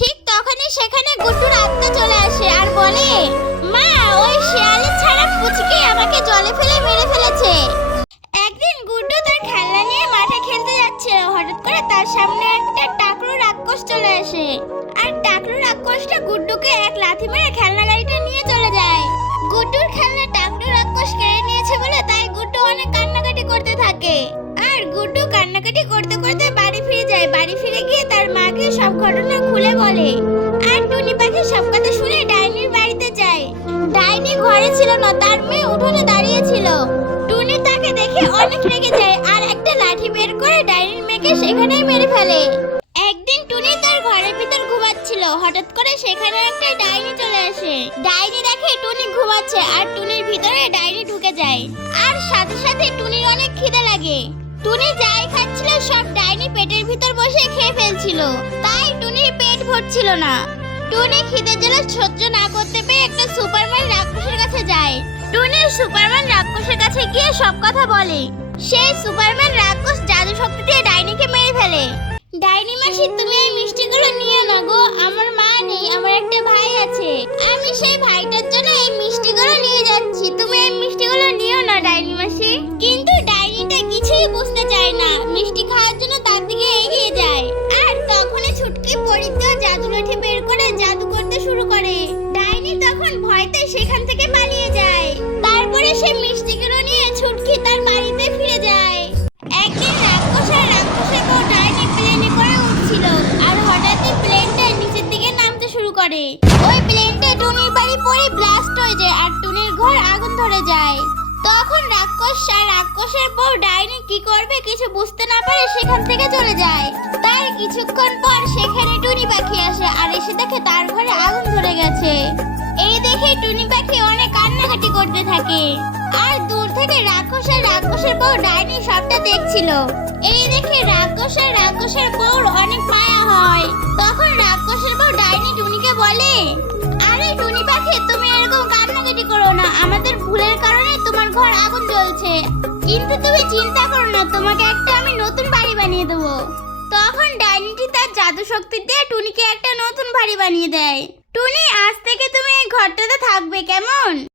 ঠিক তখনই সেখানে গুড্ডুর আত্মা চলে আসে আর বলে, মা ওই শিয়ালের ছাড়া পুচকে আমাকে জলে ফেলে মেরে ফেলেছে। একদিন গুড্ডু তার খেলনা নিয়ে মাঠে খেলতে যাচ্ছিল, হঠাৎ করে তার সামনে একটা টাকলু রাক্ষস চলে আসে। আর টাকলু রাক্ষসটা গুড্ডুকে এক লাথি মেরে খেলনা গাড়িটা নিয়ে চলে যায়। গুড্ডুর খেলনা টাকলু রাক্ষস কেড়ে নিয়েছে বলে তাই গুড্ডু অনেক কান্নাকাটি করতে থাকে। আর গুড্ডু কান্নাকাটি করতে করতে বাড়ি ফিরে যায়। বাড়ি ফিরে গিয়ে তার মাকে সব ঘটনা খুলে বলে। আর টুনি পাখি সব কথা শুনে ডাইনির বাড়িতে যায়। ডাইনি ঘরে ছিল না, তার মেয়ে উঠোনে দাঁড়িয়ে ছিল। টুনি তাকে দেখে অনেক রেগে যায় আর একটা লাঠি বের করে ডাইনির মেয়েকে সেখানেই মেরে ফেলে। একদিন টুনি তার ঘরের ভিতর ঘুমাচ্ছিল, হঠাৎ করে সেখানে একটা ডাইনি চলে আসে। ডাইনি দেখে টুনি ঘুমাচ্ছে আর টুনির ভিতরে ডাইনি ঢুকে যায়। আর সাথে সাথে টুনির অনেক খিদে লাগে। টুনি যাই খাচ্ছিল সব ডাইনি পেটের ভিতর বসে খেয়ে ফেলছিল, তাই টুনির পেট ভরছিল না। টুনি খিদের জ্বালা সহ্য না করতে পেরে একটা সুপারম্যান রাক্ষসের কাছে যায়। টুনি সুপারম্যান রাক্ষসের কাছে গিয়ে সব কথা বলে। সেই সুপারম্যান রাক্ষস জাদু শক্তি দিয়ে ডাইনিকে মেরে ফেলে। ডাইনি মাসি, তুমি এই মিষ্টিগুলো নিয়ে নাও গো, আমার মা নেই, আমার একটা ভাই আছে। আমি সেই ভাইটার জন্য এই মিষ্টিগুলো নিয়ে যাচ্ছি, তুমি এই মিষ্টিগুলো নিও না ডাইনি মাসি। কিন্তু ডাইনিটা কিছুই বুঝতে চায় না, মিষ্টি খাওয়ার জন্য তার দিকে এগিয়ে যায়। আর তখনই ছুটকি পরিত্য জাদু লাঠি বের করে জাদু করতে শুরু করে। ডাইনি তখন ভয়তে সেখান থেকে পালিয়ে যায়। তারপরে সে মিষ্টিগুলো নিয়ে ছুটকি তার বাড়িতে ফিরে যায়। একদিন রাক্ষস আর রাক্ষসের বউ ডাইনি প্লেনে করে উঠছিল আর হঠাৎই প্লেনটা নিচের দিকে নামতে শুরু করে। ওই প্লেনটা টুনির বাড়ি পড়ে ব্লাস্ট হয়ে যায় আর টুনির ঘর আগুন ধরে যায়। তখন রাক্ষস আর রাক্ষসের বউ ডাইনি কি করবে কিছু বুঝতে না পারে সেখান থেকে চলে যায়। তার কিছুক্ষণ পর সেখানে টুনি পাখি আসে আর এসে দেখে তার ঘরে আগুন ধরে গেছে। এই দেখে টুনি পাখি অনেক কান্নাকাটি করতে থাকে। আর দূর থেকে রাক্ষস আর রাক্ষসের বউ ডাইনি সবটা দেখছিল। এই দেখে রাক্ষস আর রাক্ষসের বউর অনেক মায়া হয়। তখন রাক্ষসের বউ ডাইনি টুনিকে বলে, আরে টুনি পাখি, তুমি এরকম কান্নাকাটি করো না, আমাদের ভুলের কারণে তোমার ঘর আগুন জ্বলছে। কিন্তু তুমি চিন্তা করো না, তোমাকে একটা আমি নতুন বাড়ি বানিয়ে দেবো। তখন ডাইনিটি তার জাদু শক্তি দিয়ে টুনিকে একটা নতুন বাড়ি বানিয়ে দেয়। টুনি, আজ থেকে তুমি এই ঘরটাতে থাকবে, কেমন?